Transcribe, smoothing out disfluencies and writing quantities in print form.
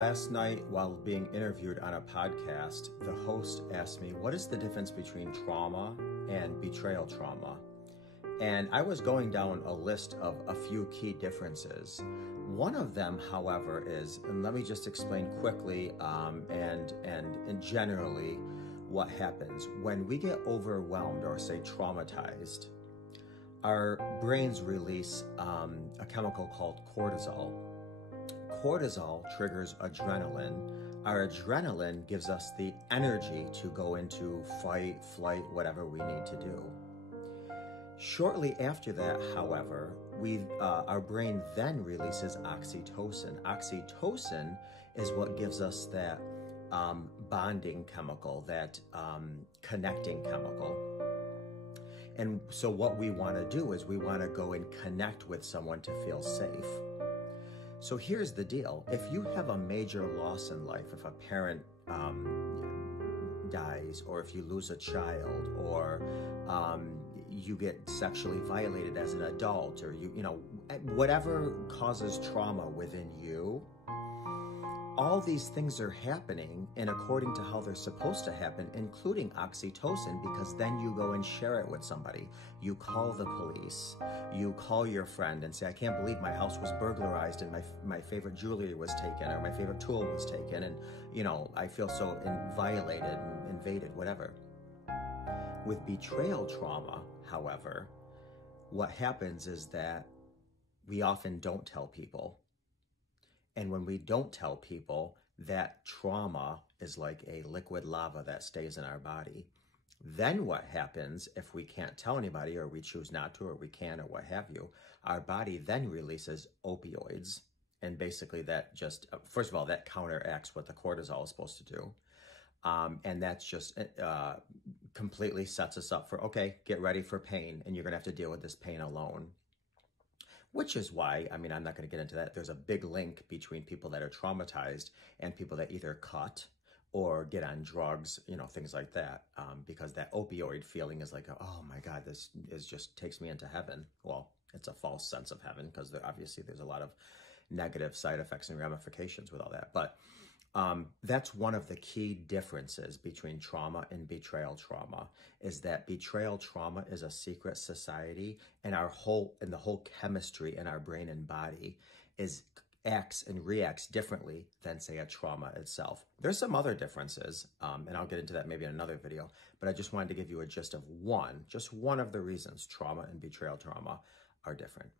Last night, while being interviewed on a podcast, the host asked me, what is the difference between trauma and betrayal trauma? And I was going down a list of a few key differences. One of them, however, is, and let me just explain quickly and generally what happens. When we get overwhelmed or say traumatized, our brains release a chemical called cortisol. Cortisol triggers adrenaline. Our adrenaline gives us the energy to go into fight, flight, whatever we need to do. Shortly after that, however, our brain then releases oxytocin. Oxytocin is what gives us that bonding chemical, that connecting chemical. And so what we want to do is we want to go and connect with someone to feel safe. So here's the deal. If you have a major loss in life, if a parent dies, or if you lose a child, or you get sexually violated as an adult, or you know, whatever causes trauma within you, all these things are happening and according to how they're supposed to happen, including oxytocin, because then you go and share it with somebody. You call the police, you call your friend and say, I can't believe my house was burglarized and my favorite jewelry was taken, or my favorite tool was taken, and you know, I feel so violated and invaded, whatever. With betrayal trauma, however, what happens is that we often don't tell people. And when we don't tell people, that trauma is like a liquid lava that stays in our body. Then what happens if we can't tell anybody, or we choose not to, or we can, or what have you, our body then releases opioids. And basically that just, first of all, that counteracts what the cortisol is supposed to do. And that's just completely sets us up for, okay, get ready for pain, and you're gonna have to deal with this pain alone. Which is why, I mean, I'm not going to get into that. There's a big link between people that are traumatized and people that either cut or get on drugs, you know, things like that. Because that opioid feeling is like, oh my God, this is just takes me into heaven. Well, it's a false sense of heaven because obviously there's a lot of negative side effects and ramifications with all that. But that's one of the key differences between trauma and betrayal trauma, is that betrayal trauma is a secret society, and the whole chemistry in our brain and body acts and reacts differently than, say, a trauma itself. There's some other differences, and I'll get into that maybe in another video, but I just wanted to give you a gist of just one of the reasons trauma and betrayal trauma are different.